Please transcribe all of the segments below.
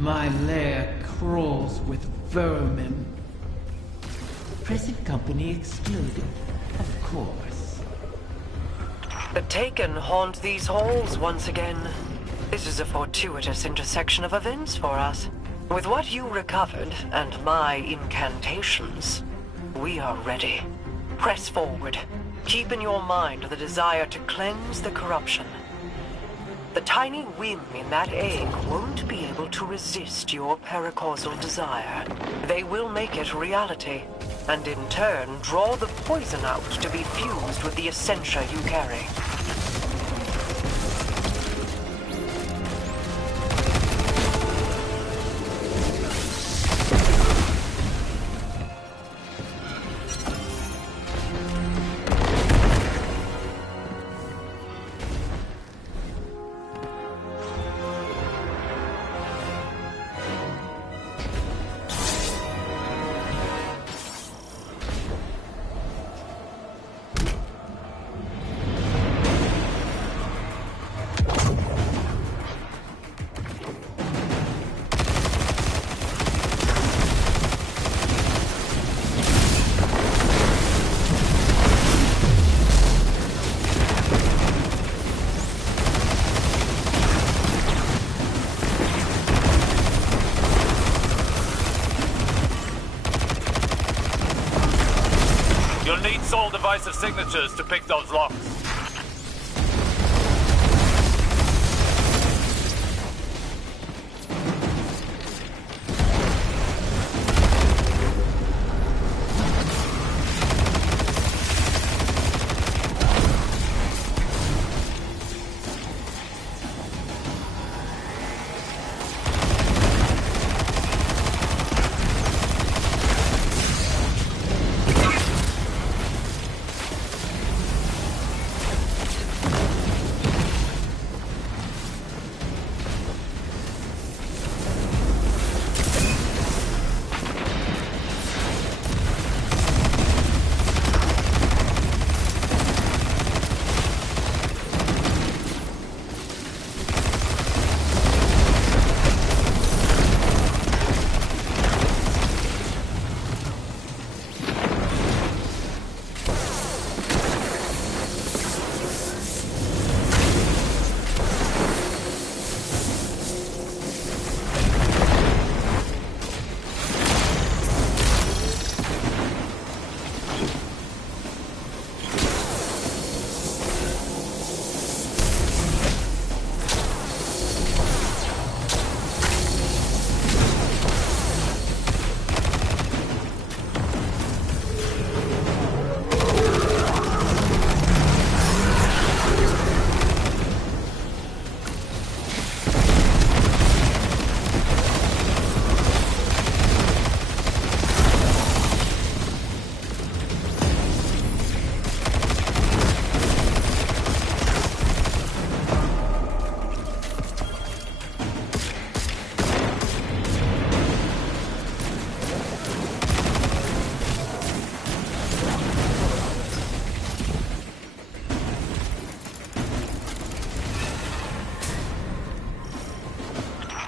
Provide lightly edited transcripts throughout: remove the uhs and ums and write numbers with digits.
My lair crawls with vermin. Present company excluded, of course. The Taken haunt these halls once again. This is a fortuitous intersection of events for us. With what you recovered, and my incantations, we are ready. Press forward. Keep in your mind the desire to cleanse the corruption. The tiny whim in that egg won't be able to resist your paracausal desire. They will make it reality, and in turn draw the poison out to be fused with the essentia you carry. Soul divisive signatures to pick those locks.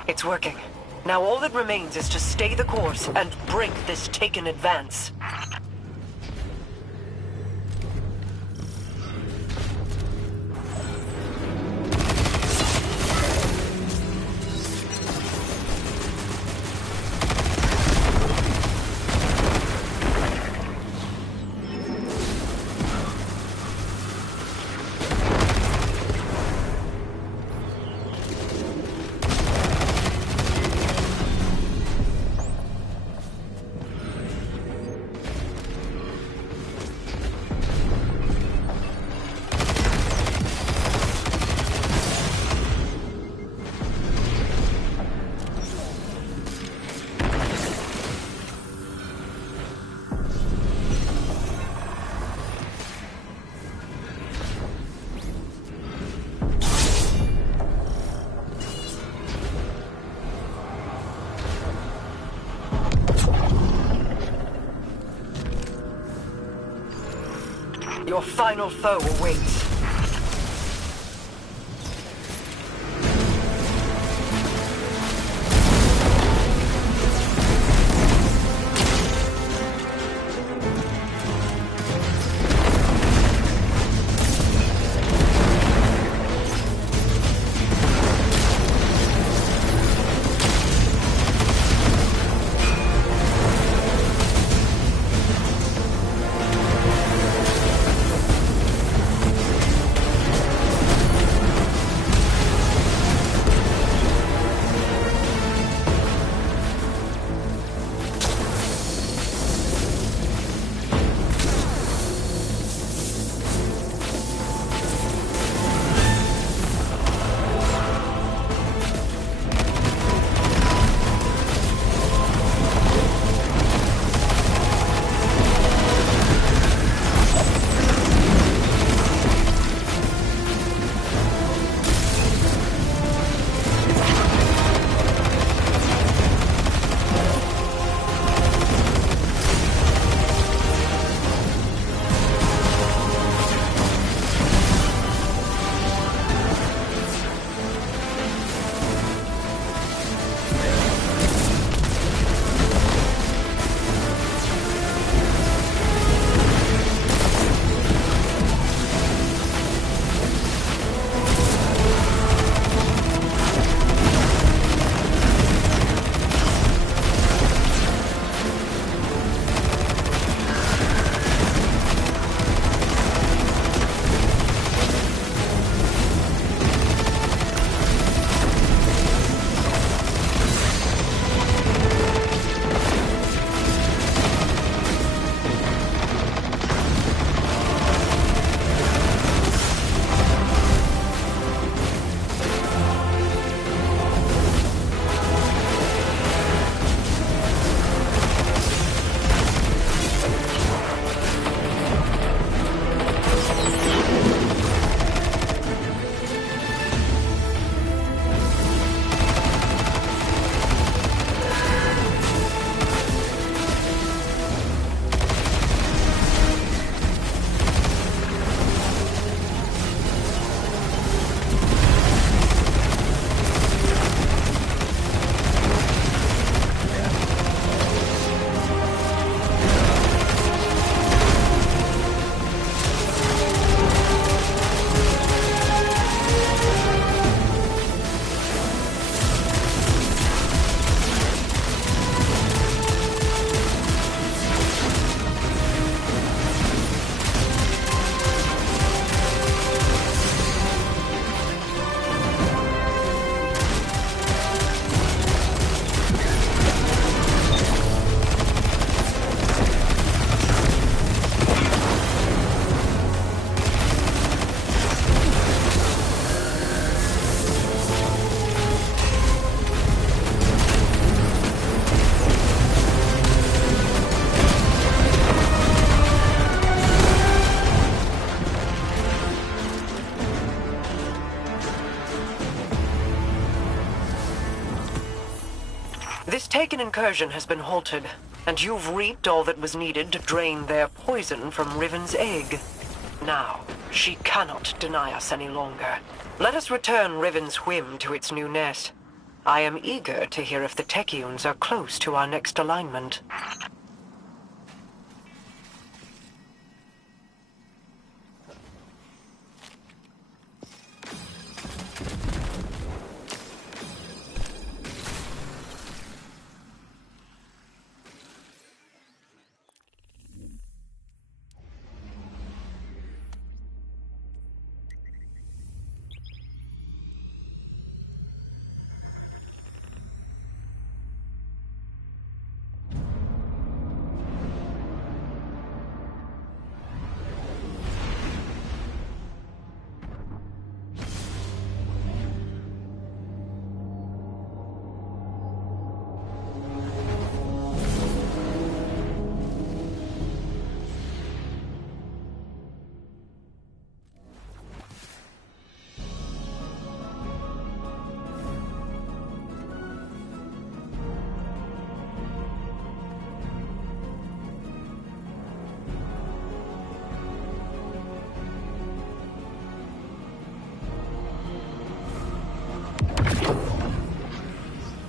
It's working. Now all that remains is to stay the course and break this Taken advance. Your final foe awaits. Taken incursion has been halted, and you've reaped all that was needed to drain their poison from Riven's egg. Now, she cannot deny us any longer. Let us return Riven's whim to its new nest. I am eager to hear if the Techians are close to our next alignment.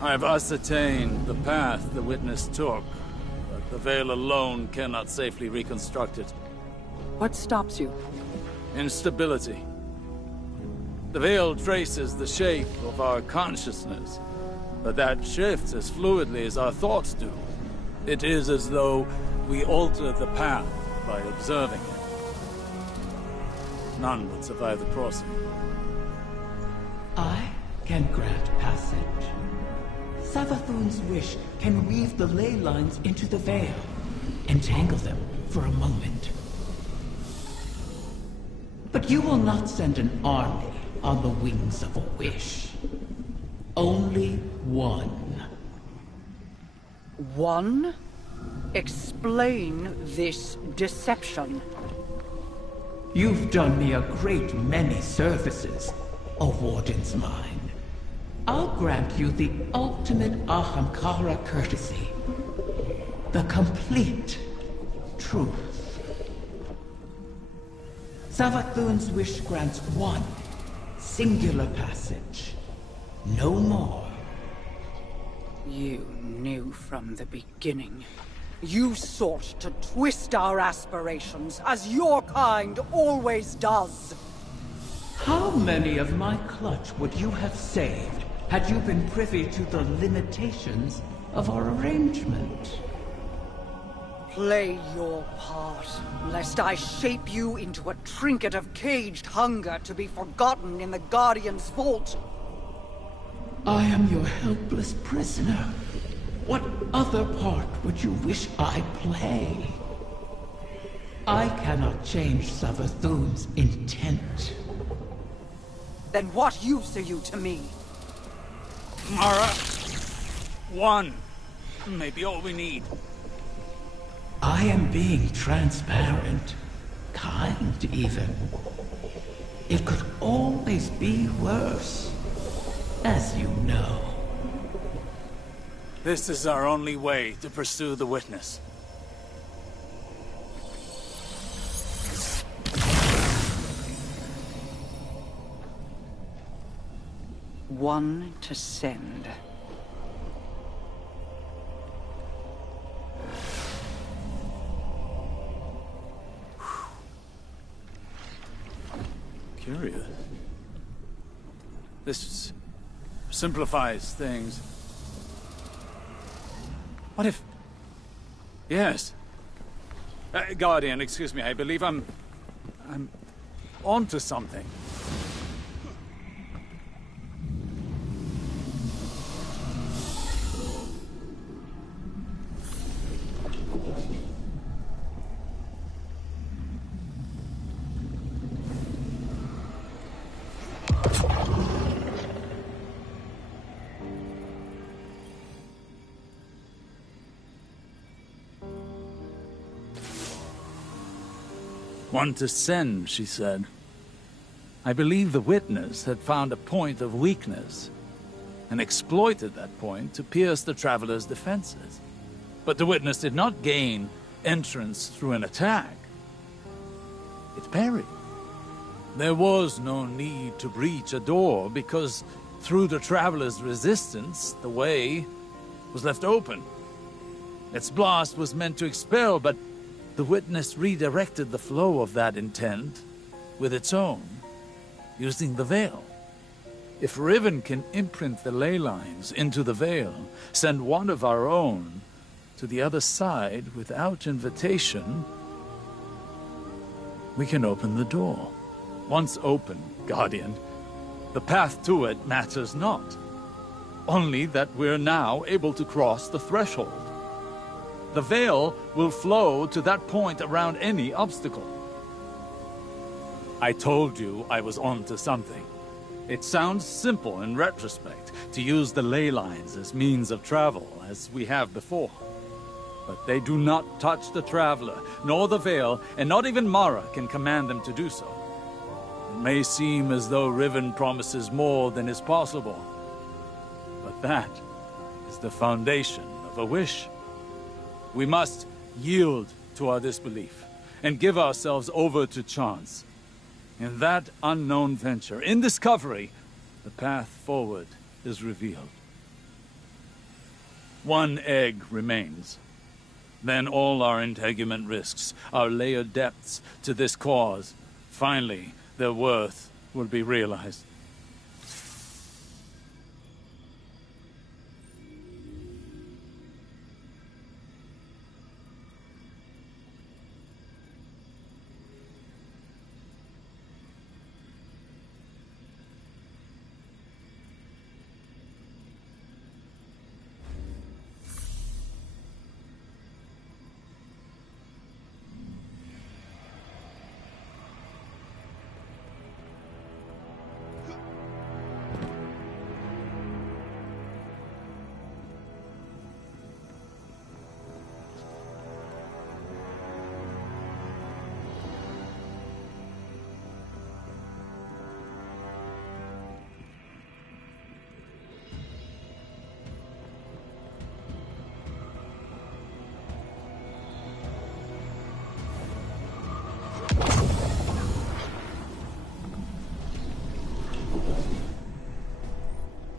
I've ascertained the path the witness took, but the veil alone cannot safely reconstruct it. What stops you? Instability. The veil traces the shape of our consciousness, but that shifts as fluidly as our thoughts do. It is as though we alter the path by observing it. None would survive the crossing. I can grant passage. Savathun's wish can weave the ley lines into the veil, entangle them for a moment. But you will not send an army on the wings of a wish. Only one. One? Explain this deception. You've done me a great many services, O Warden's Mind. I'll grant you the ultimate Ahamkara courtesy. The complete truth. Savathun's wish grants one singular passage. No more. You knew from the beginning. You sought to twist our aspirations, as your kind always does. How many of my clutch would you have saved had you been privy to the limitations of our arrangement? Play your part, lest I shape you into a trinket of caged hunger to be forgotten in the Guardian's vault. I am your helpless prisoner. What other part would you wish I play? I cannot change Savathun's intent. Then what use are you to me? Mara, one. Maybe all we need. I am being transparent. Kind, even. It could always be worse. As you know. This is our only way to pursue the witness. One to send. Curious. This simplifies things. What if... Yes. Guardian, excuse me, I believe I'm onto something. One to send, she said. I believe the witness had found a point of weakness, and exploited that point to pierce the Traveler's defenses. But the witness did not gain entrance through an attack. It parried. There was no need to breach a door because through the Traveler's resistance, the way was left open. Its blast was meant to expel, but the witness redirected the flow of that intent with its own, using the veil. If Riven can imprint the ley lines into the veil, send one of our own to the other side without invitation, we can open the door. Once open, Guardian, the path to it matters not. Only that we're now able to cross the threshold. The veil will flow to that point around any obstacle. I told you I was onto something. It sounds simple in retrospect to use the ley lines as means of travel, as we have before. But they do not touch the Traveler, nor the veil, and not even Mara can command them to do so. It may seem as though Riven promises more than is possible, but that is the foundation of a wish. We must yield to our disbelief and give ourselves over to chance. In that unknown venture, in discovery, the path forward is revealed. One egg remains. Then all our integument risks, our layered depths to this cause, finally, their worth will be realized.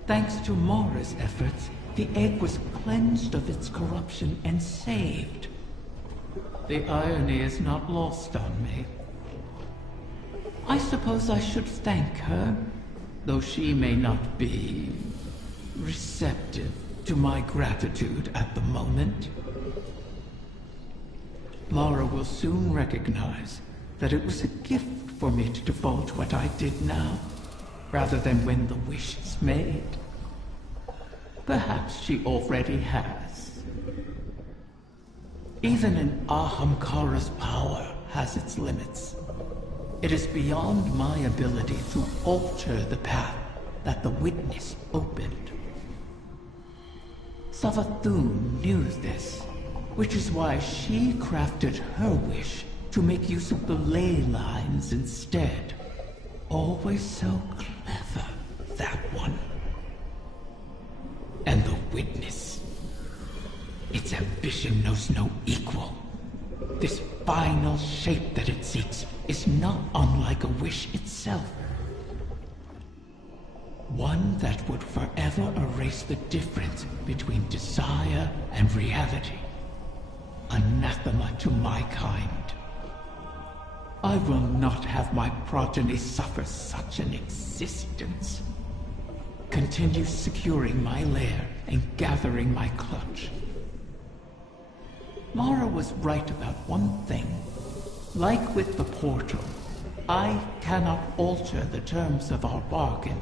Thanks to Mara's efforts, the egg was cleansed of its corruption and saved. The irony is not lost on me. I suppose I should thank her, though she may not be receptive to my gratitude at the moment. Mara will soon recognize that it was a gift for me to divulge what I did now, rather than when the wish is made. Perhaps she already has. Even an Ahamkara's power has its limits. It is beyond my ability to alter the path that the witness opened. Savathun knew this, which is why she crafted her wish to make use of the ley lines instead. Always so clever, that one. And the witness. Its ambition knows no equal. This final shape that it seeks is not unlike a wish itself. One that would forever erase the difference between desire and reality. Anathema to my kind. I will not have my progeny suffer such an existence. Continue securing my lair and gathering my clutch. Mara was right about one thing. Like with the portal, I cannot alter the terms of our bargain.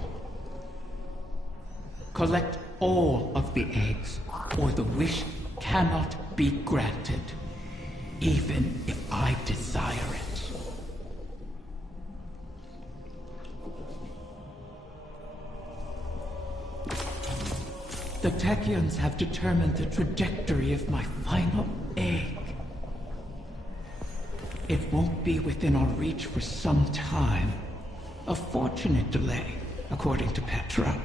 Collect all of the eggs, or the wish cannot be granted, even if I desire it. The Techians have determined the trajectory of my final egg. It won't be within our reach for some time. A fortunate delay, according to Petra.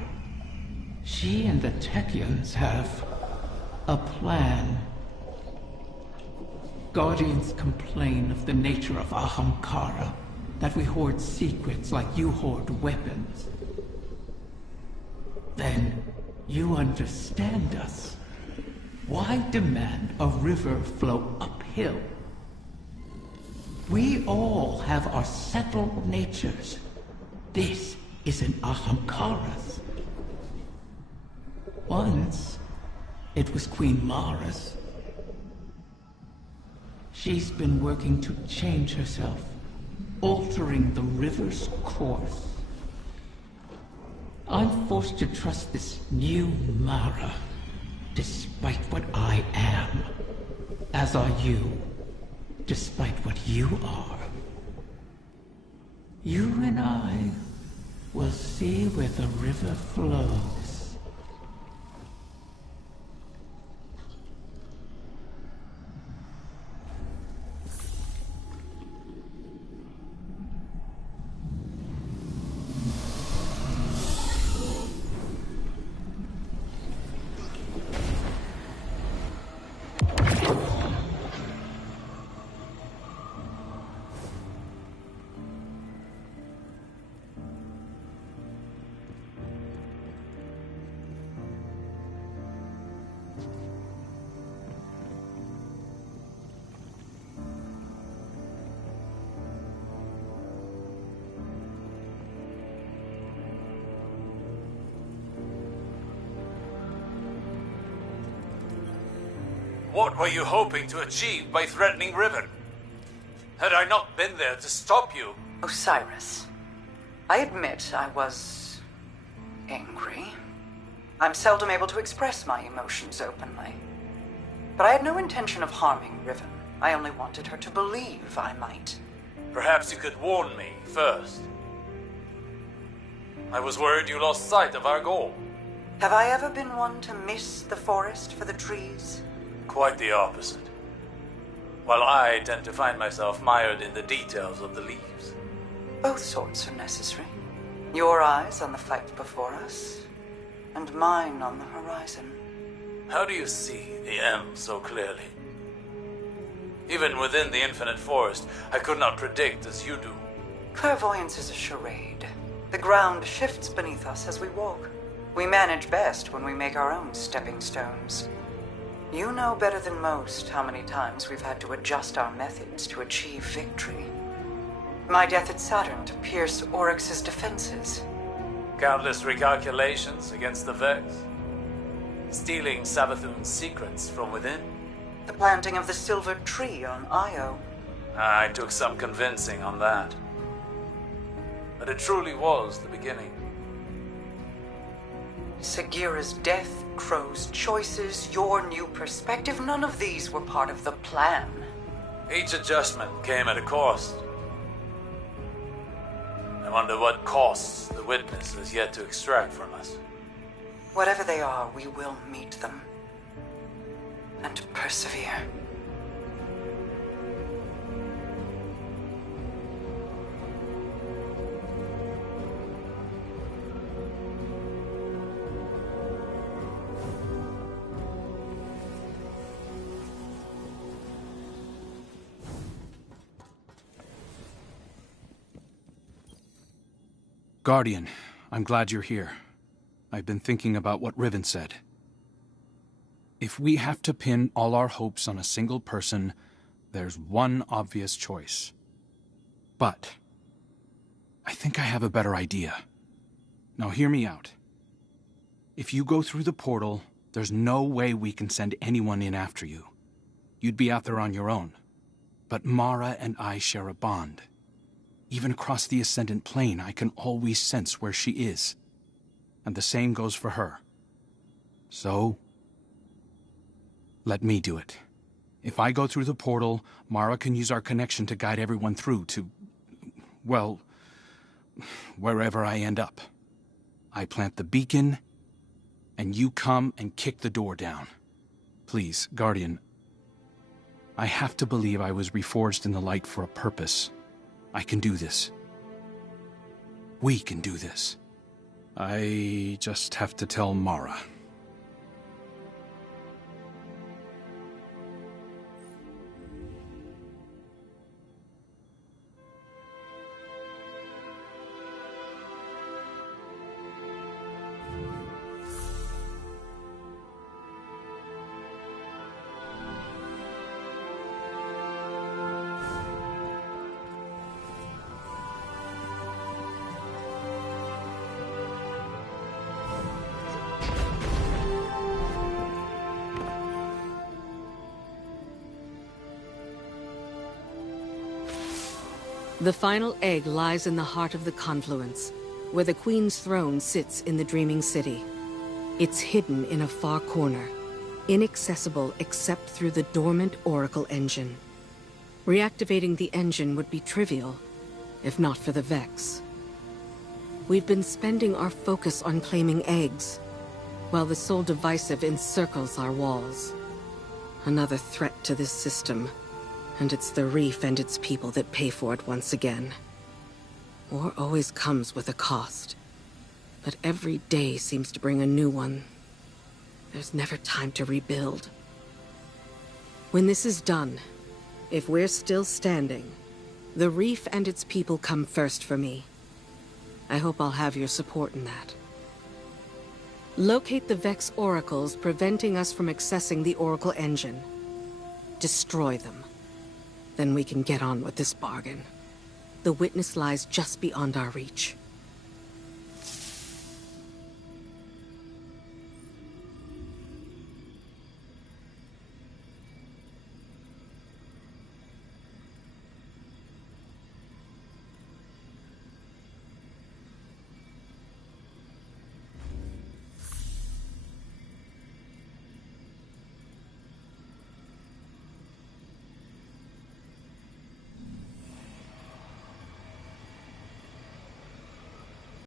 She and the Techians have a plan. Guardians complain of the nature of Ahamkara, that we hoard secrets like you hoard weapons. Then you understand us. Why demand a river flow uphill? We all have our settled natures. This isn't Ahamkara's. Once, it was Queen Mara's. She's been working to change herself, altering the river's course. I'm forced to trust this new Mara, despite what I am. As are you, despite what you are. You and I will see where the river flows. What were you hoping to achieve by threatening Riven? Had I not been there to stop you? Osiris, I admit I was angry. I'm seldom able to express my emotions openly. But I had no intention of harming Riven. I only wanted her to believe I might. Perhaps you could warn me first. I was worried you lost sight of our goal. Have I ever been one to miss the forest for the trees? Quite the opposite. While I tend to find myself mired in the details of the leaves. Both sorts are necessary. Your eyes on the fight before us, and mine on the horizon. How do you see the end so clearly? Even within the infinite forest, I could not predict as you do. Clairvoyance is a charade. The ground shifts beneath us as we walk. We manage best when we make our own stepping stones. You know better than most how many times we've had to adjust our methods to achieve victory. My death at Saturn to pierce Oryx's defenses. Countless recalculations against the Vex. Stealing Savathun's secrets from within. The planting of the silver tree on Io. I took some convincing on that. But it truly was the beginning. Sagira's death, Crow's choices, your new perspective, none of these were part of the plan. Each adjustment came at a cost. I wonder what costs the witness has yet to extract from us. Whatever they are, we will meet them. And persevere. Guardian, I'm glad you're here. I've been thinking about what Riven said. If we have to pin all our hopes on a single person, there's one obvious choice. But I think I have a better idea. Now hear me out. If you go through the portal, there's no way we can send anyone in after you. You'd be out there on your own. But Mara and I share a bond. Even across the Ascendant Plane, I can always sense where she is. And the same goes for her. So, let me do it. If I go through the portal, Mara can use our connection to guide everyone through to, well, wherever I end up. I plant the beacon, and you come and kick the door down. Please, Guardian, I have to believe I was reforged in the light for a purpose. I can do this. We can do this. I just have to tell Mara. The final egg lies in the heart of the confluence, where the Queen's throne sits in the Dreaming City. It's hidden in a far corner, inaccessible except through the dormant Oracle engine. Reactivating the engine would be trivial, if not for the Vex. We've been spending our focus on claiming eggs, while the Soul Divisive encircles our walls. Another threat to this system. And it's the Reef and its people that pay for it once again. War always comes with a cost. But every day seems to bring a new one. There's never time to rebuild. When this is done, if we're still standing, the Reef and its people come first for me. I hope I'll have your support in that. Locate the Vex Oracles preventing us from accessing the Oracle engine. Destroy them. Then we can get on with this bargain. The witness lies just beyond our reach.